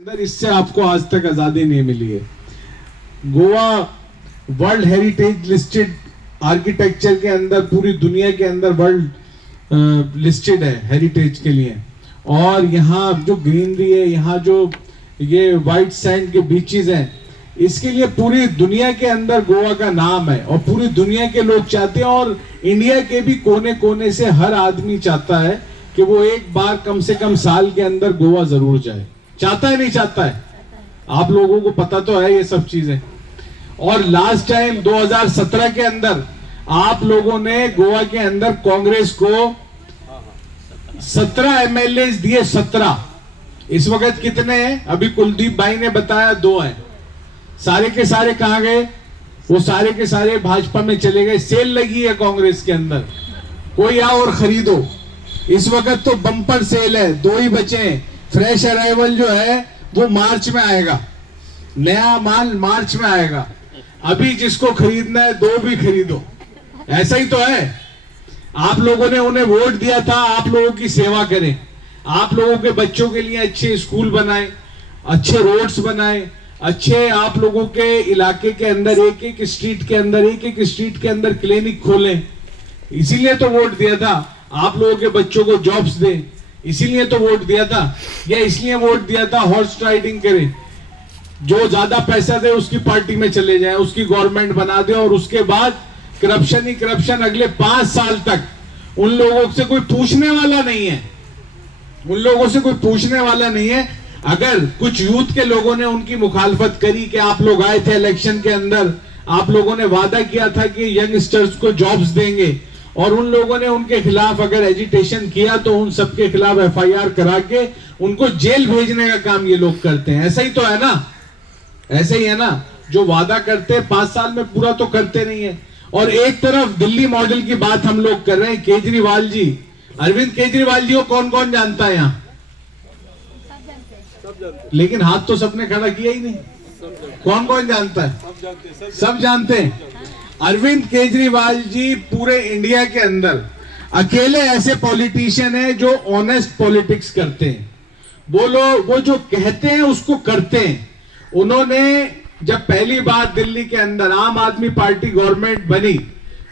अंदर इससे आपको आज तक आजादी नहीं मिली है। Goa world heritage listed architecture के अंदर पूरी दुनिया के अंदर वर्ल्ड लिस्टेड है हेरिटेज के लिए। और यहाँ जो ग्रीनरी है, यहाँ जो ये वाइट सैंड के बीचेस हैं, इसके लिए पूरी दुनिया के अंदर गोवा का नाम है और पूरी दुनिया के लोग चाहते हैं। और इंडिया के भी कोने कोने से हर आदमी चाहता है कि वो एक बार कम से कम साल के अंदर गोवा जरूर जाए। चाहता है नहीं चाहता है? आप लोगों को पता तो है ये सब चीजें। और लास्ट टाइम 2017 के अंदर आप लोगों ने गोवा के अंदर कांग्रेस को 17 एमएलए दिए। 17। इस वक्त कितने हैं? अभी कुलदीप भाई ने बताया 2 हैं। सारे के सारे कहां गए? वो सारे के सारे भाजपा में चले गए। सेल लगी है कांग्रेस के अंदर, कोई आओ और खरीदो। इस वक्त तो बम्पर सेल है, 2 ही बचे हैं। फ्रेश अराइवल जो है वो मार्च में आएगा, नया माल मार्च में आएगा। अभी जिसको खरीदना है 2 भी खरीदो। ऐसा ही तो है। आप लोगों ने उन्हें वोट दिया था, आप लोगों की सेवा करें, आप लोगों के बच्चों के लिए अच्छे स्कूल बनाए, अच्छे रोड्स बनाए, अच्छे आप लोगों के इलाके के अंदर एक एक स्ट्रीट के अंदर क्लिनिक खोलें। इसीलिए तो वोट दिया था। आप लोगों के बच्चों को जॉब्स दें, इसीलिए तो वोट दिया था। या इसलिए वोट दिया था हॉर्स राइडिंग करें, जो ज्यादा पैसा दे उसकी पार्टी में चले जाए, उसकी गवर्नमेंट बना दे और उसके बाद करप्शन ही करप्शन। अगले 5 साल तक उन लोगों से कोई पूछने वाला नहीं है, उन लोगों से कोई पूछने वाला नहीं है। अगर कुछ यूथ के लोगों ने उनकी मुखालफत करी कि आप लोग आए थे इलेक्शन के अंदर, आप लोगों ने वादा किया था कि यंगस्टर्स को जॉब्स देंगे, और उन लोगों ने उनके खिलाफ अगर एजिटेशन किया तो उन सबके खिलाफ एफआईआर करा के उनको जेल भेजने का काम ये लोग करते हैं। ऐसा ही तो है ना? ऐसे ही है ना? जो वादा करते हैं 5 साल में पूरा तो करते नहीं है। और एक तरफ दिल्ली मॉडल की बात हम लोग कर रहे हैं। केजरीवाल जी, अरविंद केजरीवाल जी को कौन कौन जानता है यहाँ? लेकिन हाथ तो सबने खड़ा किया ही नहीं। कौन कौन जानता है? सब जानते हैं। अरविंद केजरीवाल जी पूरे इंडिया के अंदर अकेले ऐसे पॉलिटिशियन हैं जो ऑनेस्ट पॉलिटिक्स करते हैं। वो जो कहते हैं उसको करते हैं। उन्होंने जब पहली बार दिल्ली के अंदर आम आदमी पार्टी गवर्नमेंट बनी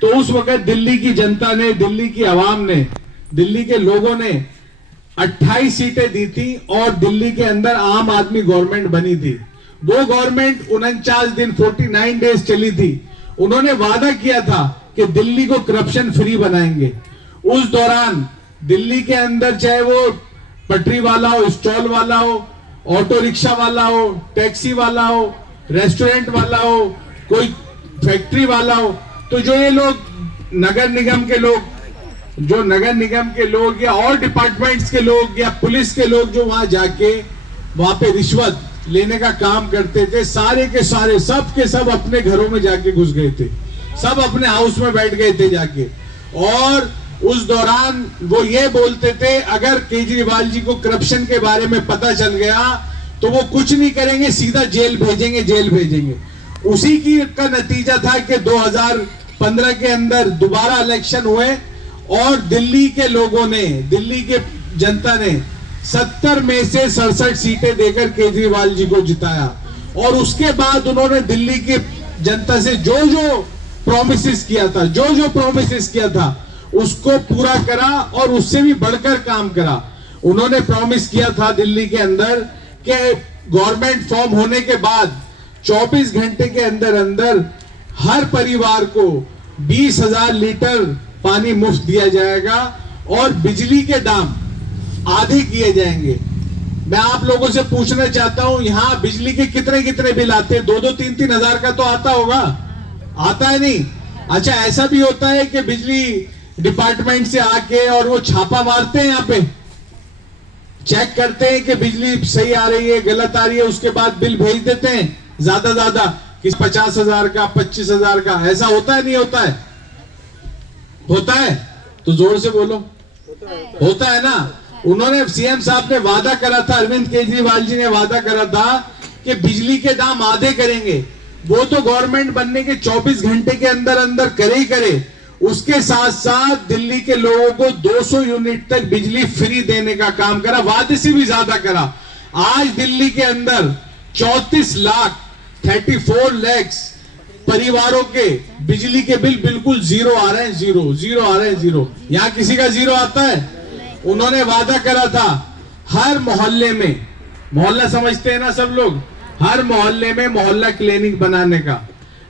तो उस वक्त दिल्ली की जनता ने, दिल्ली की आवाम ने, दिल्ली के लोगों ने 28 सीटें दी थी और दिल्ली के अंदर आम आदमी गवर्नमेंट बनी थी। वो गवर्नमेंट 49 दिन 49 डेज चली थी। उन्होंने वादा किया था कि दिल्ली को करप्शन फ्री बनाएंगे। उस दौरान दिल्ली के अंदर चाहे वो पटरी वाला हो, स्टॉल वाला हो, ऑटो रिक्शा वाला हो, टैक्सी वाला हो, रेस्टोरेंट वाला हो, कोई फैक्ट्री वाला हो, तो जो ये लोग नगर निगम के लोग या और डिपार्टमेंट्स के लोग या पुलिस के लोग जो वहां जाके वहां पे रिश्वत लेने का काम करते थे, सारे के सारे सब के सब अपने घरों में जाके घुस गए थे, सब अपने हाउस में बैठ गए थे जाके। और उस दौरान वो ये बोलते थे अगर केजरीवाल जी को करप्शन के बारे में पता चल गया तो वो कुछ नहीं करेंगे, सीधा जेल भेजेंगे। उसी की का नतीजा था कि 2015 के अंदर दोबारा इलेक्शन हुए और दिल्ली के लोगों ने, दिल्ली के जनता ने 70 में से 67 सीटें देकर केजरीवाल जी को जिताया। और उसके बाद उन्होंने दिल्ली की जनता से जो प्रॉमिसेस किया था उसको पूरा करा और उससे भी बढ़कर काम करा। उन्होंने प्रॉमिस किया था दिल्ली के अंदर कि गवर्नमेंट फॉर्म होने के बाद 24 घंटे के अंदर हर परिवार को 20,000 लीटर पानी मुफ्त दिया जाएगा और बिजली के दाम आधे किए जाएंगे। मैं आप लोगों से पूछना चाहता हूं, यहां बिजली के कितने बिल आते हैं? 2-2, 3-3 हजार का तो आता होगा, आता है नहीं? अच्छा, ऐसा भी होता है कि बिजली डिपार्टमेंट से आके और वो छापा मारते हैं, यहाँ पे चेक करते हैं कि बिजली सही आ रही है, गलत आ रही है, उसके बाद बिल भेज देते हैं ज्यादा कि 50,000 का, 25,000 का। ऐसा होता है नहीं होता है? होता है तो जोर से बोलो। होता है ना? उन्होंने, सीएम साहब ने वादा करा था, अरविंद केजरीवाल जी ने वादा करा था कि बिजली के दाम आधे करेंगे। वो तो गवर्नमेंट बनने के 24 घंटे के अंदर करे ही करे। उसके साथ साथ दिल्ली के लोगों को 200 यूनिट तक बिजली फ्री देने का काम करा, वादे से भी ज्यादा करा। आज दिल्ली के अंदर 34 लाख 34 लाख परिवारों के बिजली के बिल बिल्कुल जीरो आ रहे हैं, जीरो आ रहे हैं, जीरो। यहां किसी का जीरो आता है? उन्होंने वादा करा था हर मोहल्ले में, मोहल्ला समझते हैं ना सब लोग, हर मोहल्ले में मोहल्ला क्लिनिक बनाने का।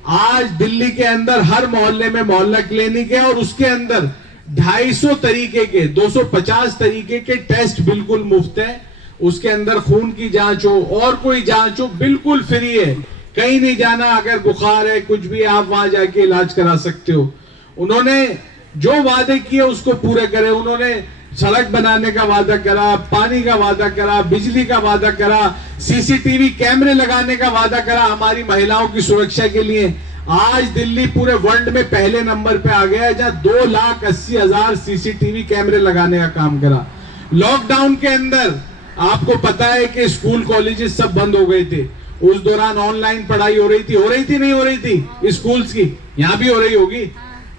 आज दिल्ली के अंदर हर मोहल्ले में मोहल्ला क्लिनिक है और उसके अंदर 250 तरीके के 250 तरीके के टेस्ट बिल्कुल मुफ्त है। उसके अंदर खून की जांच हो और कोई जांच हो बिल्कुल फ्री है, कहीं नहीं जाना। अगर बुखार है कुछ भी आप वहां जाके इलाज करा सकते हो। उन्होंने जो वादे किए उसको पूरे करे। उन्होंने सड़क बनाने का वादा करा, पानी का वादा करा, बिजली का वादा करा, सीसीटीवी कैमरे लगाने का वादा करा हमारी महिलाओं की सुरक्षा के लिए। आज दिल्ली पूरे वर्ल्ड में पहले नंबर पे आ गया है, जहां 2,80,000 सीसीटीवी कैमरे लगाने का काम करा। लॉकडाउन के अंदर आपको पता है कि स्कूल कॉलेजेस सब बंद हो गए थे। उस दौरान ऑनलाइन पढ़ाई हो रही थी नहीं हो रही थी? स्कूल्स की यहां भी हो रही होगी,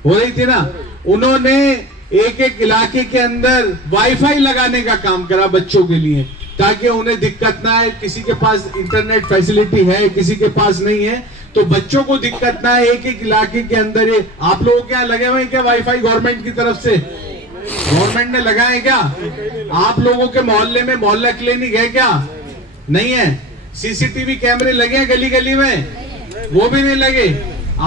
हो रही थी ना। उन्होंने एक एक इलाके के अंदर वाईफाई लगाने का काम करा बच्चों के लिए, ताकि उन्हें दिक्कत ना आए। किसी के पास इंटरनेट फैसिलिटी है, किसी के पास नहीं है, तो बच्चों को दिक्कत ना है। एक एक इलाके के अंदर ये आप लोगों के यहाँ लगे हुए हैं क्या वाईफाई? गवर्नमेंट की तरफ से गवर्नमेंट ने लगाए क्या? आप लोगों के मोहल्ले में मोहल्ला क्लिनिक है क्या? नहीं है। सीसीटीवी कैमरे लगे हैं गली गली में? वो भी नहीं लगे।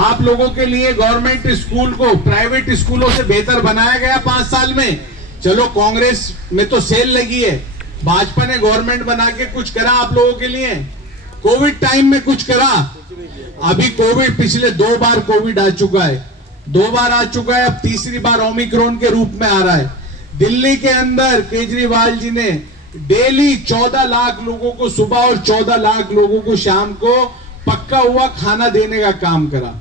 आप लोगों के लिए गवर्नमेंट स्कूल को प्राइवेट स्कूलों से बेहतर बनाया गया 5 साल में। चलो कांग्रेस में तो सेल लगी है, भाजपा ने गवर्नमेंट बना के कुछ करा आप लोगों के लिए? कोविड टाइम में कुछ करा? अभी कोविड पिछले 2 बार कोविड आ चुका है, 2 बार आ चुका है, अब तीसरी बार ओमिक्रॉन के रूप में आ रहा है। दिल्ली के अंदर केजरीवाल जी ने डेली 14 लाख लोगों को सुबह और 14 लाख लोगों को शाम को पक्का हुआ खाना देने का काम करा।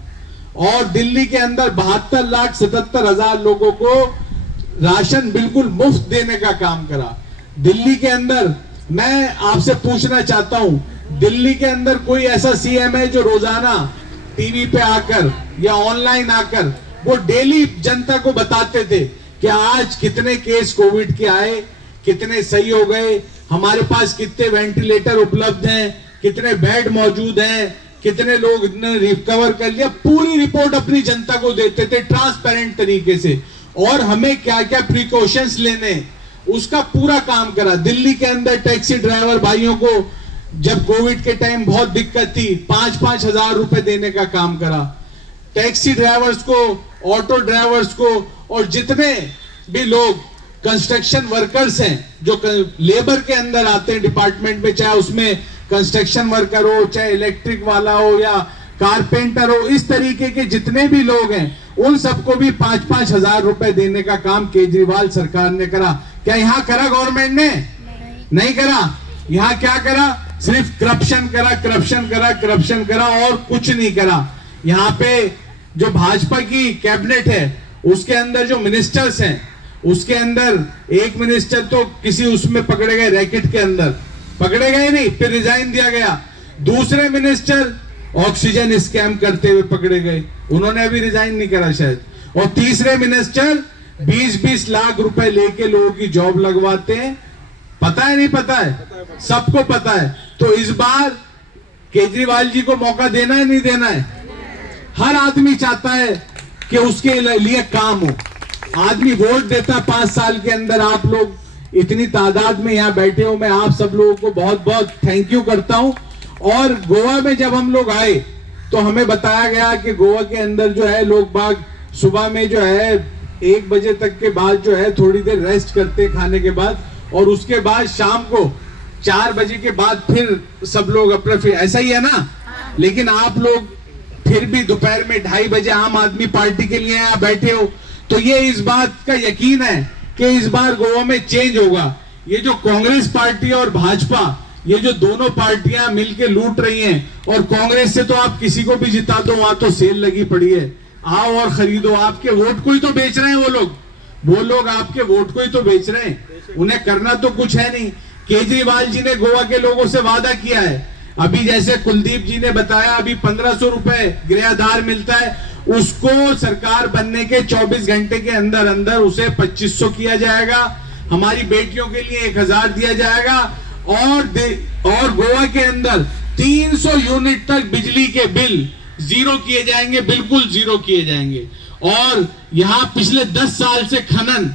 और दिल्ली के अंदर 72,77,000 लोगों को राशन बिल्कुल मुफ्त देने का काम करा। दिल्ली के अंदर मैं आपसे पूछना चाहता हूं, दिल्ली के अंदर कोई ऐसा सीएम है जो रोजाना टीवी पे आकर या ऑनलाइन आकर वो डेली जनता को बताते थे कि आज कितने केस कोविड के आए, कितने सही हो गए, हमारे पास कितने वेंटिलेटर उपलब्ध हैं, कितने बेड मौजूद हैं, कितने लोग ने रिकवर कर लिया। पूरी रिपोर्ट अपनी जनता को देते थे ट्रांसपेरेंट तरीके से, और हमें क्या क्या प्रिकॉशंस लेने उसका पूरा काम करा। दिल्ली के अंदर टैक्सी ड्राइवर भाइयों को जब कोविड के टाइम बहुत दिक्कत थी 5-5 हजार रुपए देने का काम करा। टैक्सी ड्राइवर्स को, ऑटो ड्राइवर्स को, और जितने भी लोग कंस्ट्रक्शन वर्कर्स हैं जो लेबर के अंदर आते हैं डिपार्टमेंट में, चाहे उसमें कंस्ट्रक्शन वर्कर हो, चाहे इलेक्ट्रिक वाला हो या कारपेंटर हो, इस तरीके के जितने भी लोग हैं उन सबको भी 5-5 हजार रुपए देने का काम केजरीवाल सरकार ने करा। क्या यहां करा गवर्नमेंट ने? नहीं करा। यहां क्या करा? सिर्फ करप्शन करा, करप्शन करा, करप्शन करा और कुछ नहीं करा। यहाँ पे जो भाजपा की कैबिनेट है उसके अंदर जो मिनिस्टर्स हैं, उसके अंदर एक मिनिस्टर तो किसी उसमें पकड़े गए, रैकेट के अंदर पकड़े गए नहीं, फिर रिजाइन दिया गया। दूसरे मिनिस्टर ऑक्सीजन स्कैम करते हुए पकड़े गए, उन्होंने अभी रिजाइन नहीं करा शायद। और तीसरे मिनिस्टर 20-20 लाख रुपए लेके लोगों की जॉब लगवाते हैं। पता है नहीं पता है? सबको पता है। तो इस बार केजरीवाल जी को मौका देना है नहीं देना है? हर आदमी चाहता है कि उसके लिए काम हो। आदमी वोट देता 5 साल के अंदर। आप लोग इतनी तादाद में यहाँ बैठे हो, मैं आप सब लोगों को बहुत बहुत थैंक यू करता हूं। और गोवा में जब हम लोग आए तो हमें बताया गया कि गोवा के अंदर जो है लोग बाग सुबह में जो है 1 बजे तक के बाद जो है थोड़ी देर रेस्ट करते खाने के बाद, और उसके बाद शाम को 4 बजे के बाद फिर सब लोग अपना, फिर ऐसा ही है ना। लेकिन आप लोग फिर भी दोपहर में 2:30 बजे आम आदमी पार्टी के लिए यहाँ बैठे हो, तो ये इस बात का यकीन है कि इस बार गोवा में चेंज होगा। ये जो कांग्रेस पार्टी और भाजपा, ये जो दोनों पार्टियां मिलके लूट रही हैं, और कांग्रेस से तो आप किसी को भी जिता दो, वहां तो सेल लगी पड़ी है, आओ और खरीदो। आपके वोट को ही तो बेच रहे हैं वो लोग आपके वोट को ही तो बेच रहे हैं, उन्हें करना तो कुछ है नहीं। केजरीवाल जी ने गोवा के लोगों से वादा किया है, अभी जैसे कुलदीप जी ने बताया अभी 1500 रुपए गृह आधार मिलता है, उसको सरकार बनने के 24 घंटे के अंदर अंदर उसे 2500 किया जाएगा। हमारी बेटियों के लिए 1000 दिया जाएगा, और गोवा के अंदर 300 यूनिट तक बिजली के बिल जीरो किए जाएंगे, बिल्कुल जीरो किए जाएंगे। और यहाँ पिछले 10 साल से खनन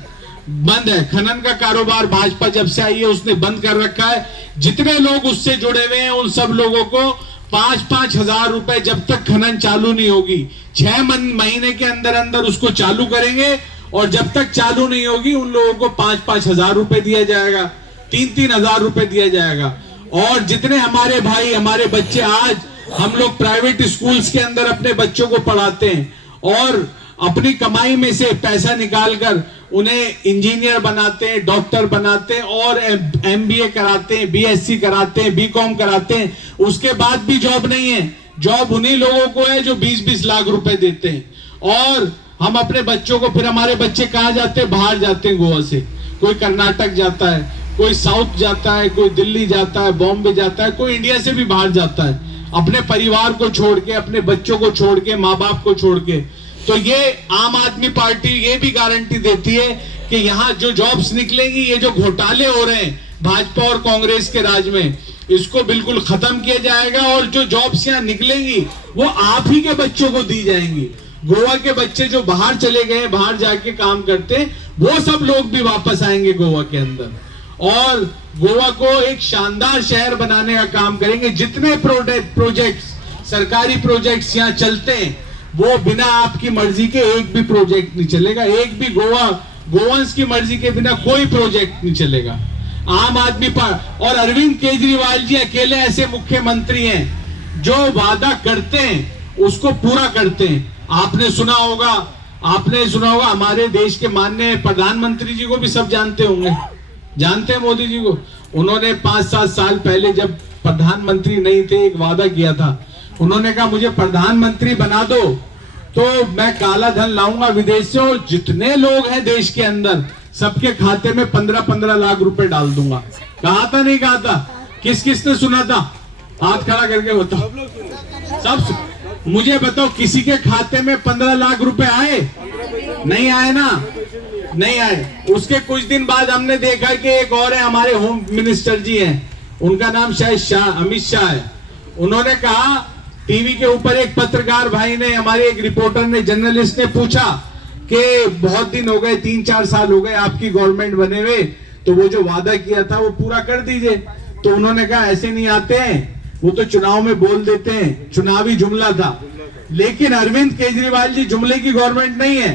बंद है। खनन का कारोबार भाजपा जब से आई है उसने बंद कर रखा है। जितने लोग उससे जुड़े हुए हैं उन सब लोगों को 5-5 हजार रुपए, जब तक खनन चालू नहीं होगी 6 महीने के अंदर अंदर उसको चालू करेंगे, और जब तक चालू नहीं होगी उन लोगों को 5-5 हजार रुपए दिया जाएगा, 3-3 हजार रुपए दिया जाएगा। और जितने हमारे भाई, हमारे बच्चे, आज हम लोग प्राइवेट स्कूल्स के अंदर अपने बच्चों को पढ़ाते हैं और अपनी कमाई में से पैसा निकालकर उन्हें इंजीनियर बनाते हैं, डॉक्टर बनाते हैं और MBA कराते हैं, BSc कराते हैं, BCom कराते हैं। उसके बाद भी जॉब नहीं है। जॉब उन्हीं लोगों को है जो 20-20 लाख रुपए देते हैं। और हम अपने बच्चों को, फिर हमारे बच्चे कहाँ जाते हैं? बाहर जाते हैं गोवा से। कोई कर्नाटक जाता है, कोई साउथ जाता है, कोई दिल्ली जाता है, बॉम्बे जाता है, कोई इंडिया से भी बाहर जाता है, अपने परिवार को छोड़ के, अपने बच्चों को छोड़ के, माँ बाप को छोड़ के। तो ये आम आदमी पार्टी ये भी गारंटी देती है कि यहाँ जो जॉब्स निकलेंगी, ये जो घोटाले हो रहे हैं भाजपा और कांग्रेस के राज में, इसको बिल्कुल खत्म किया जाएगा। और जो जॉब्स यहाँ निकलेंगी वो आप ही के बच्चों को दी जाएंगी। गोवा के बच्चे जो बाहर चले गए, बाहर जाके काम करते, वो सब लोग भी वापस आएंगे गोवा के अंदर और गोवा को एक शानदार शहर बनाने का काम करेंगे। जितने प्रोजेक्ट्स, सरकारी प्रोजेक्ट्स यहाँ चलते हैं, वो बिना आपकी मर्जी के एक भी प्रोजेक्ट नहीं चलेगा। एक भी गोवंस की मर्जी के बिना कोई प्रोजेक्ट नहीं चलेगा। आम आदमी पर और अरविंद केजरीवाल जी अकेले ऐसे मुख्यमंत्री हैं जो वादा करते हैं उसको पूरा करते हैं। आपने सुना होगा हमारे देश के माननीय प्रधानमंत्री जी को भी सब जानते होंगे, जानते हैं मोदी जी को। उन्होंने 5-7 साल पहले जब प्रधानमंत्री नहीं थे, एक वादा किया था। उन्होंने कहा मुझे प्रधानमंत्री बना दो तो मैं काला धन लाऊंगा विदेश से, और जितने लोग हैं देश के अंदर सबके खाते में 15-15 लाख रुपए डाल दूंगा। कहा था, नहीं कहा था? किस किसने सुना था? हाथ खड़ा करके बताओ। सब मुझे बताओ, किसी के खाते में 15 लाख रुपए आए? नहीं आए ना, नहीं आए। उसके कुछ दिन बाद हमने देखा कि एक और है, हमारे होम मिनिस्टर जी हैं, उनका नाम शायद अमित शाह है। उन्होंने कहा, टीवी के ऊपर एक पत्रकार भाई ने, हमारे एक रिपोर्टर ने, जर्नलिस्ट ने पूछा कि बहुत दिन हो गए, 3-4 साल हो गए आपकी गवर्नमेंट बने हुए, तो वो जो वादा किया था वो पूरा कर दीजिए। तो उन्होंने कहा ऐसे नहीं आते हैं, वो तो चुनाव में बोल देते हैं, चुनावी जुमला था। लेकिन अरविंद केजरीवाल जी जुमले की गवर्नमेंट नहीं है।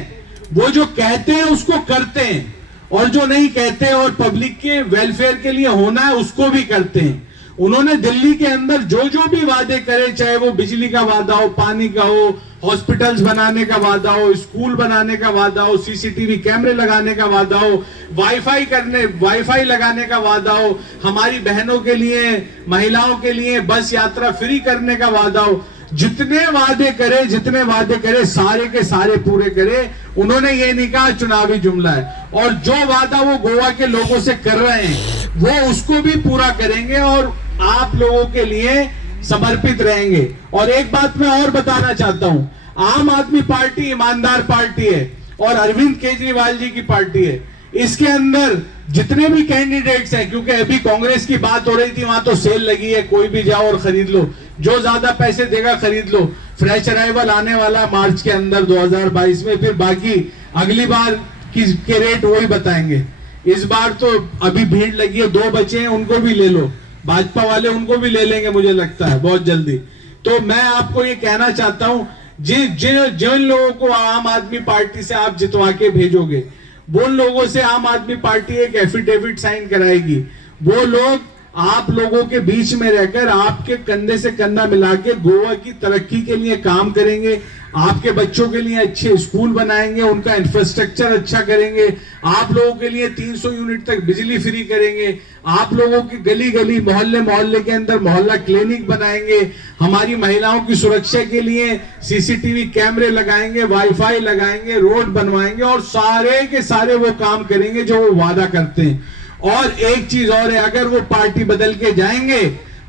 वो जो कहते हैं उसको करते हैं, और जो नहीं कहते और पब्लिक के वेलफेयर के लिए होना है उसको भी करते हैं। उन्होंने दिल्ली के अंदर जो जो भी वादे करे, चाहे वो बिजली का वादा हो, पानी का हो, हॉस्पिटल्स बनाने का वादा हो, स्कूल बनाने का वादा हो, CCTV कैमरे लगाने का वादा हो, वाईफाई लगाने का वादा हो, हमारी बहनों के लिए, महिलाओं के लिए बस यात्रा फ्री करने का वादा हो, जितने वादे करे सारे के सारे पूरे करे। उन्होंने ये नहीं कहा चुनावी जुमला है, और जो वादा वो गोवा के लोगों से कर रहे हैं वो उसको भी पूरा करेंगे और आप लोगों के लिए समर्पित रहेंगे। और एक बात मैं और बताना चाहता हूं, आम आदमी पार्टी ईमानदार पार्टी है और अरविंद केजरीवाल जी की पार्टी है। इसके अंदर जितने भी कैंडिडेट्स हैं, क्योंकि अभी कांग्रेस की बात हो रही थी, वहां तो सेल लगी है, कोई भी जाओ और खरीद लो, जो ज्यादा पैसे देगा खरीद लो। फ्रेश अराइवल आने वाला मार्च के अंदर 2022 में, फिर बाकी अगली बार के रेट वही बताएंगे। इस बार तो अभी भीड़ लगी है, 2 बचे हैं, उनको भी ले लो, भाजपा वाले उनको भी ले लेंगे मुझे लगता है बहुत जल्दी। तो मैं आपको ये कहना चाहता हूं, जिन लोगों को आम आदमी पार्टी से आप जितवा के भेजोगे, वो लोगों से आम आदमी पार्टी एक एफिडेविट साइन कराएगी। वो लोग आप लोगों के बीच में रहकर आपके कंधे से कंधा मिला के गोवा की तरक्की के लिए काम करेंगे। आपके बच्चों के लिए अच्छे स्कूल बनाएंगे, उनका इंफ्रास्ट्रक्चर अच्छा करेंगे, आप लोगों के लिए 300 यूनिट तक बिजली फ्री करेंगे, आप लोगों की गली गली मोहल्ले के अंदर मोहल्ला क्लिनिक बनाएंगे, हमारी महिलाओं की सुरक्षा के लिए CCTV कैमरे लगाएंगे, वाईफाई लगाएंगे, रोड बनवाएंगे, और सारे के सारे वो काम करेंगे जो वो वादा करते हैं। और एक चीज और है, अगर वो पार्टी बदल के जाएंगे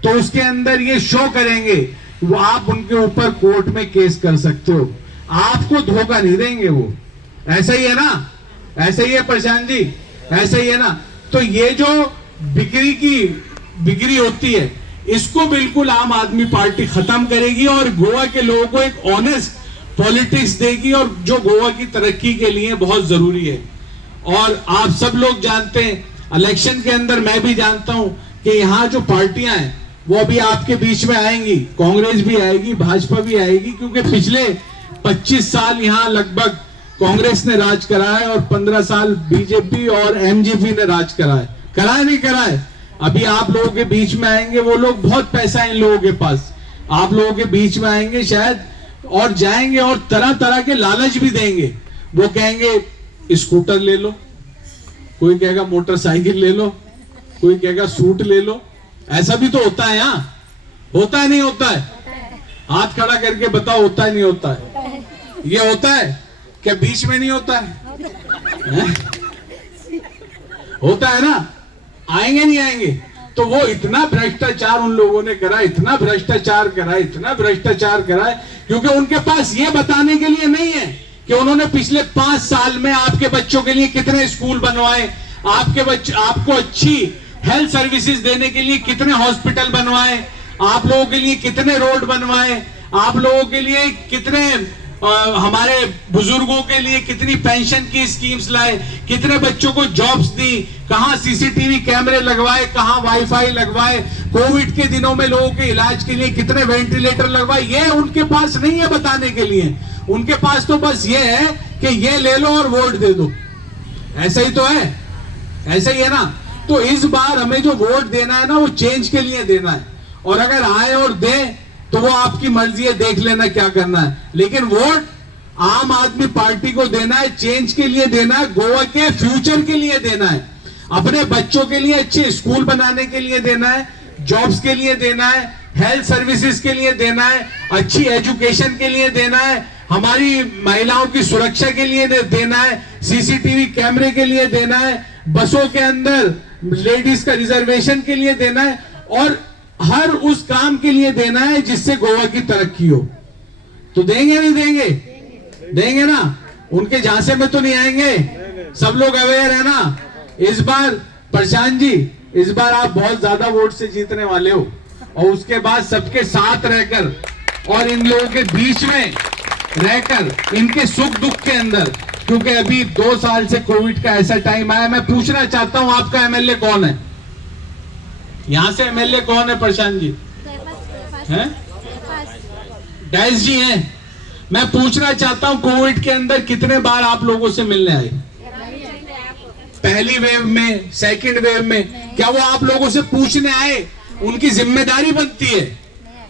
तो उसके अंदर ये शो करेंगे, वो आप उनके ऊपर कोर्ट में केस कर सकते हो, आपको धोखा नहीं देंगे वो। ऐसा ही है ना, ऐसा ही है प्रशांत जी, ऐसा ही है ना। तो ये जो बिक्री की बिक्री होती है, इसको बिल्कुल आम आदमी पार्टी खत्म करेगी और गोवा के लोगों को एक ऑनेस्ट पॉलिटिक्स देगी, और जो गोवा की तरक्की के लिए बहुत जरूरी है। और आप सब लोग जानते हैं, इलेक्शन के अंदर मैं भी जानता हूं कि यहाँ जो पार्टियां हैं वो अभी आपके बीच में आएंगी, कांग्रेस भी आएगी, भाजपा भी आएगी, क्योंकि पिछले 25 साल यहाँ लगभग कांग्रेस ने राज करा है और 15 साल बीजेपी और एमजीपी ने राज करा है। करा है नहीं करा है? अभी आप लोगों के बीच में आएंगे वो लोग, बहुत पैसा है इन लोगों के पास, आप लोगों के बीच में आएंगे शायद और जाएंगे और तरह तरह के लालच भी देंगे। वो कहेंगे स्कूटर ले लो, कोई कहेगा मोटरसाइकिल ले लो, कोई कहेगा सूट ले लो। ऐसा भी तो होता है यहाँ, होता है नहीं होता है? हाथ खड़ा करके बताओ, होता है नहीं होता है? ये होता है क्या? बीच में नहीं होता है? होता है ना? आएंगे नहीं आएंगे? तो वो इतना भ्रष्टाचार उन लोगों ने करा, इतना भ्रष्टाचार करा, इतना भ्रष्टाचार करा है, क्योंकि उनके पास ये बताने के लिए नहीं है कि उन्होंने पिछले 5 साल में आपके बच्चों के लिए कितने स्कूल बनवाए, आपको अच्छी हेल्थ सर्विसेज देने के लिए कितने हॉस्पिटल बनवाए, आप लोगों के लिए कितने रोड बनवाए, आप लोगों के लिए कितने हमारे बुजुर्गों के लिए कितनी पेंशन की स्कीम्स लाए, कितने बच्चों को जॉब्स दी, कहां सीसीटीवी कैमरे लगवाए, कहां वाईफाई लगवाए, कोविड के दिनों में लोगों के इलाज के लिए कितने वेंटिलेटर लगवाए। ये उनके पास नहीं है बताने के लिए, उनके पास तो बस ये है कि ये ले लो और वोट दे दो। ऐसा ही तो है, ऐसा ही है ना? तो इस बार हमें जो वोट देना है ना, वो चेंज के लिए देना है, और अगर आए और दे तो वो आपकी मर्जी है, देख लेना क्या करना है, लेकिन वोट आम आदमी पार्टी को देना है, चेंज के लिए देना है, गोवा के फ्यूचर के लिए देना है, अपने बच्चों के लिए अच्छे स्कूल बनाने के लिए देना है, जॉब्स के लिए देना है, हेल्थ सर्विसेज के लिए देना है, अच्छी एजुकेशन के लिए देना है, हमारी महिलाओं की सुरक्षा के लिए देना है, सीसीटीवी कैमरे के लिए देना है, बसों के अंदर लेडीज का रिजर्वेशन के लिए देना है, और हर उस काम के लिए देना है जिससे गोवा की तरक्की हो। तो देंगे नहीं देंगे? देंगे ना? उनके झांसे में तो नहीं आएंगे। सब लोग अवेयर है ना? इस बार प्रशांत जी, इस बार आप बहुत ज्यादा वोट से जीतने वाले हो, और उसके बाद सबके साथ रहकर और इन लोगों के बीच में रहकर इनके सुख दुख के अंदर, क्योंकि अभी 2 साल से कोविड का ऐसा टाइम आया। मैं पूछना चाहता हूं, आपका एमएलए कौन है? यहां से एमएलए कौन है प्रशांत जी? हैं? डैश जी हैं। मैं पूछना चाहता हूं, कोविड के अंदर कितने बार आप लोगों से मिलने आए? पहली वेव में, सेकंड वेव में, क्या वो आप लोगों से पूछने आए? उनकी जिम्मेदारी बनती है,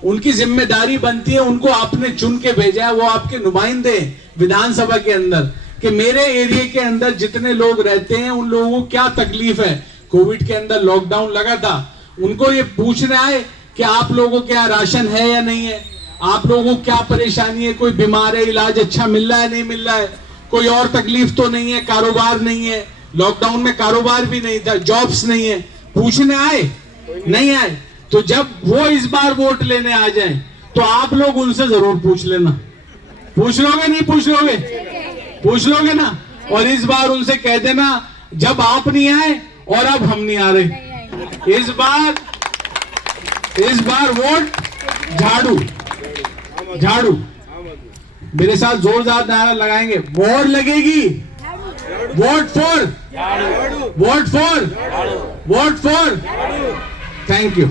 उनकी जिम्मेदारी बनती है, उनको आपने चुन के भेजा है, वो आपके नुमाइंदे विधानसभा के अंदर, कि मेरे एरिया के अंदर जितने लोग रहते हैं उन लोगों को क्या तकलीफ है। कोविड के अंदर लॉकडाउन लगा था, उनको ये पूछने आए कि आप लोगों को क्या राशन है या नहीं है, आप लोगों को क्या परेशानी है, कोई बीमार है, इलाज अच्छा मिल रहा है नहीं मिल रहा है, कोई और तकलीफ तो नहीं है, कारोबार नहीं है, लॉकडाउन में कारोबार भी नहीं था, जॉब्स नहीं है, पूछने आए? नहीं आए। तो जब वो इस बार वोट लेने आ जाएं तो आप लोग उनसे जरूर पूछ लेना। पूछ लोगे नहीं पूछ लोगे? पूछ लोगे ना? और इस बार उनसे कह देना, जब आप नहीं आए और अब हम नहीं आ रहे, इस बार वोट झाड़ू, झाड़ू। मेरे साथ जोरदार नारा लगाएंगे, मोहर लगेगी, vote for, vote for, vote for. Thank you.